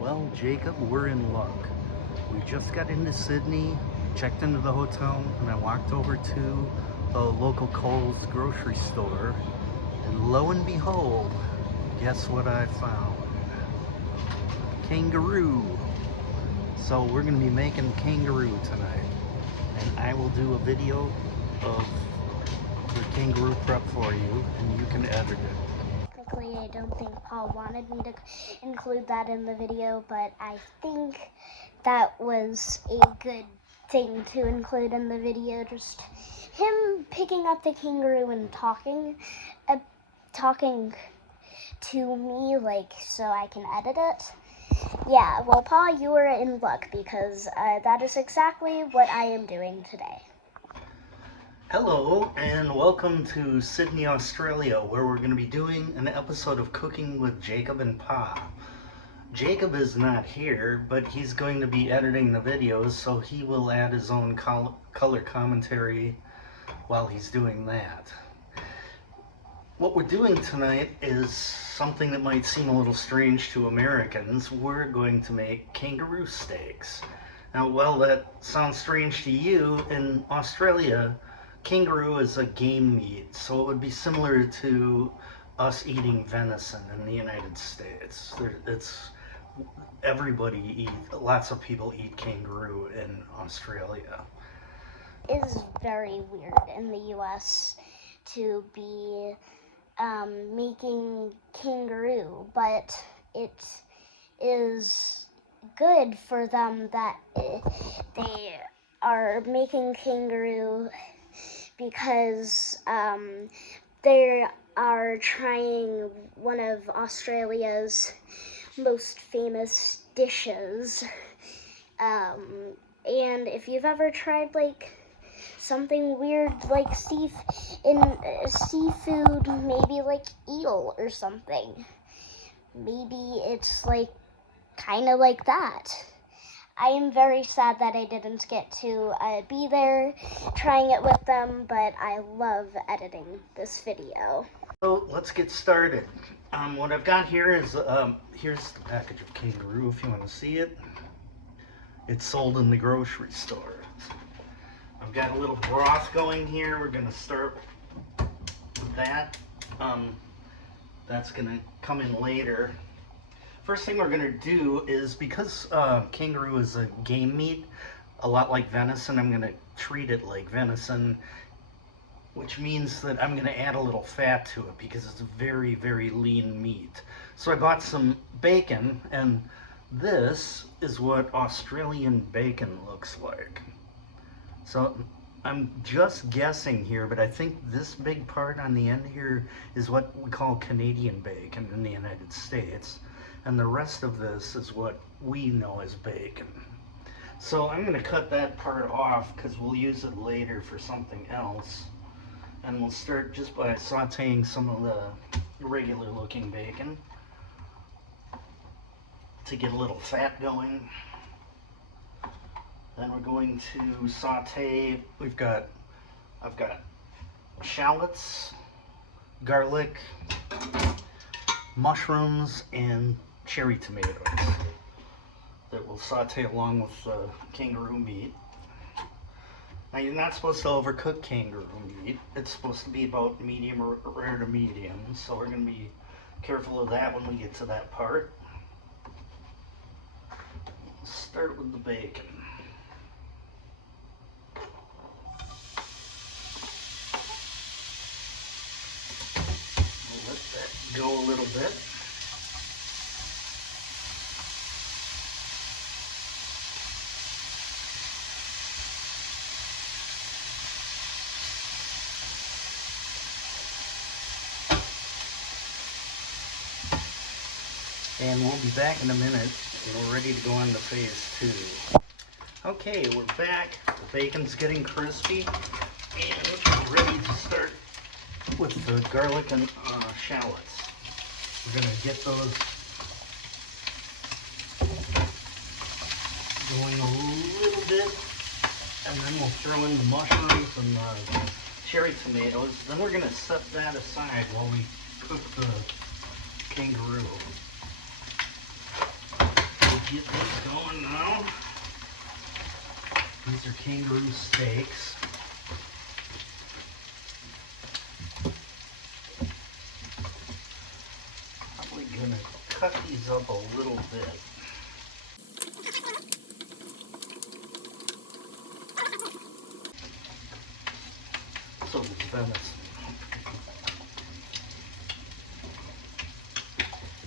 Well, Jacob, we're in luck. We just got into Sydney, checked into the hotel, and I walked over to the local Kohl's grocery store. And lo and behold, guess what I found? Kangaroo. So we're going to be making kangaroo tonight. And I will do a video of the kangaroo prep for you, and you can edit it. Technically, I don't think Paul wanted me to include that in the video, but I think that was a good thing to include in the video. Just him picking up the kangaroo and talking to me, like, so I can edit it. Yeah, well, Paul, you were in luck because that is exactly what I am doing today. Hello and welcome to Sydney, Australia, where we're going to be doing an episode of Cooking with Jacob and Pa. Jacob is not here, but he's going to be editing the videos, so he will add his own color commentary while he's doing that. What we're doing tonight is something that might seem a little strange to Americans. We're going to make kangaroo steaks. Now, while that sounds strange to you, in Australia, kangaroo is a game meat, so it would be similar to us eating venison in the United States. Lots of people eat kangaroo in Australia. It is very weird in the US to be making kangaroo, but it is good for them that they are making kangaroo because they are trying one of Australia's most famous dishes. And if you've ever tried like something weird like seafood, maybe like eel or something, maybe it's like kind of like that. I am very sad that I didn't get to be there trying it with them, but I love editing this video. So let's get started. What I've got here is, here's the package of kangaroo if you want to see it. It's sold in the grocery store. I've got a little broth going here. We're going to start with that. That's going to come in later. First thing we're going to do is, because kangaroo is a game meat, a lot like venison, I'm going to treat it like venison, which means that I'm going to add a little fat to it because it's very, very lean meat. So I bought some bacon, and this is what Australian bacon looks like. So I'm just guessing here, but I think this big part on the end here is what we call Canadian bacon in the United States. And the rest of this is what we know as bacon. So I'm going to cut that part off because we'll use it later for something else. And we'll start just by sauteing some of the regular looking bacon to get a little fat going. Then we're going to saute, I've got shallots, garlic, mushrooms, and cherry tomatoes that will saute along with the kangaroo meat. Now, you're not supposed to overcook kangaroo meat. It's supposed to be about medium or rare to medium, so we're going to be careful of that when we get to that part. Let's start with the bacon. We'll let that go a little bit. And we'll be back in a minute, and we're ready to go on to phase 2. Okay, we're back. The bacon's getting crispy, and we're ready to start with the garlic and shallots. We're going to get those going a little bit, and then we'll throw in the mushrooms and the cherry tomatoes. Then we're going to set that aside while we cook the kangaroo. get these going now. These are kangaroo steaks. Probably gonna cut these up a little bit. So the venison.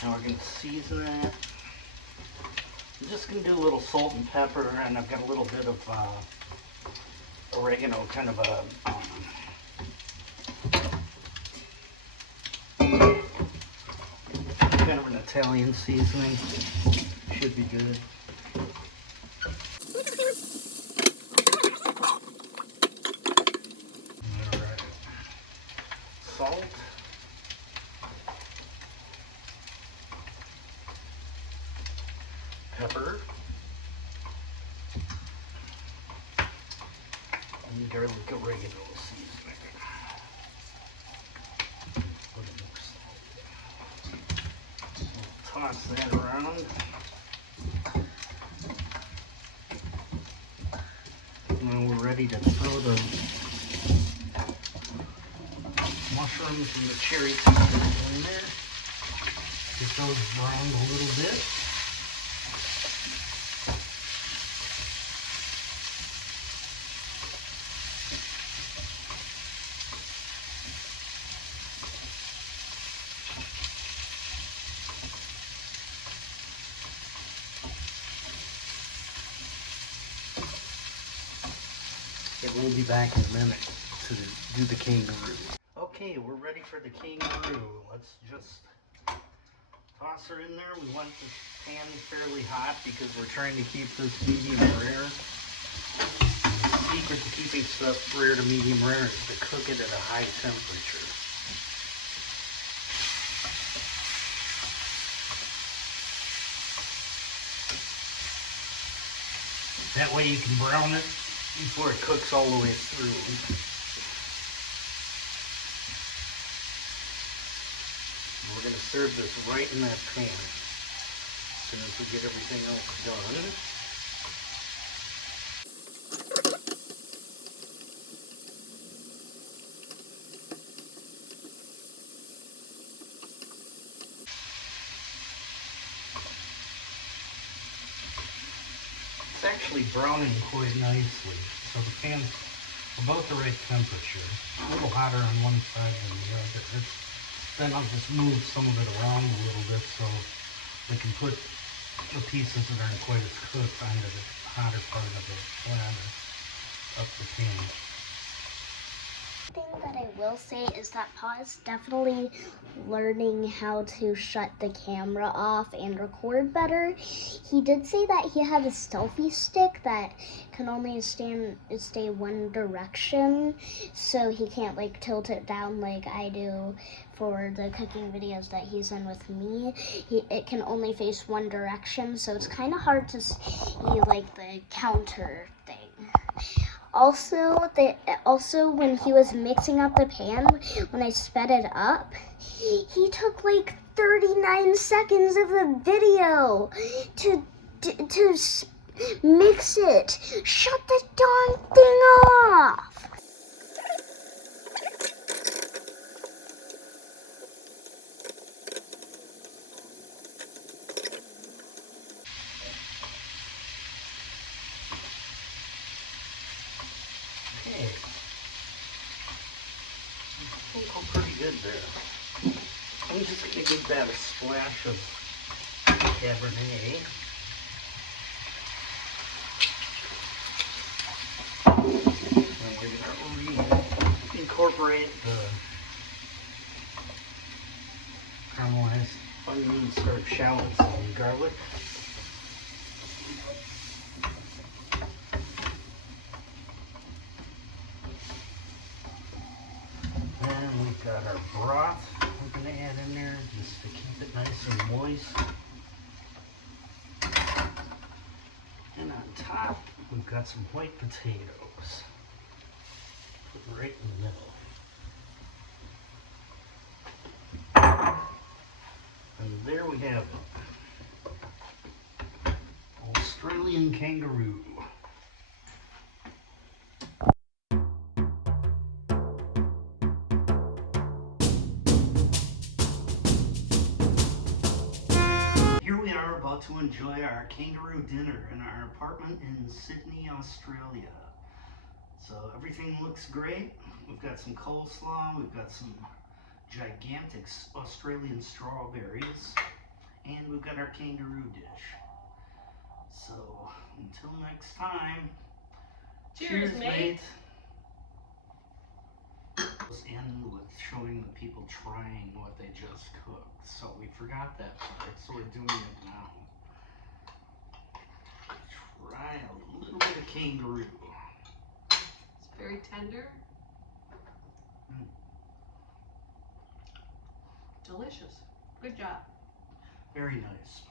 Now we're gonna season it. I'm just going to do a little salt and pepper, and I've got a little bit of oregano, kind of a kind of an Italian seasoning. Should be good. All right. Salt. Pepper. And garlic oregano seasoning. A little more salt. We'll toss that around. And then we're ready to throw the mushrooms and the cherry tomatoes in there. Get those browned a little bit. And we'll be back in a minute to do the kangaroo. Okay, we're ready for the kangaroo. Let's just toss her in there. We want the pan fairly hot because we're trying to keep this medium rare. The secret to keeping stuff rare to medium rare is to cook it at a high temperature. That way you can brown it before it cooks all the way through. We're going to serve this right in that pan as soon as we get everything else done. It's actually browning quite nicely, so the pan's about the right temperature. A little hotter on one side than the other. Then I'll just move some of it around a little bit so we can put the pieces that aren't quite as cooked onto the hotter part of the ladder up the pan. Thing that I will say is that Pa is definitely learning how to shut the camera off and record better. He did say that he had a selfie stick that can only stay one direction, so he can't like tilt it down like I do for the cooking videos that he's in with me. It can only face one direction, so it's kind of hard to see like the counter thing. Also, when he was mixing up the pan, when I sped it up, he took like 39 seconds of the video to mix it. Shut the darn thing off! Okay. I think we're pretty good there. I'm just going to give that a splash of Cabernet. And we're going to incorporate the caramelized onions or shallots and garlic. And we've got our broth we're going to add in there just to keep it nice and moist. And on top, we've got some white potatoes. Put right in the middle. And there we have it. Australian kangaroo. Here we are about to enjoy our kangaroo dinner in our apartment in Sydney, Australia. So everything looks great. We've got some coleslaw, we've got some gigantic Australian strawberries, and we've got our kangaroo dish. So until next time, Cheers, mate. Let's end with showing the people trying what they just cooked. So we forgot that part, so we're doing it now. Try a little bit of kangaroo. It's very tender. Delicious. Good job. Very nice.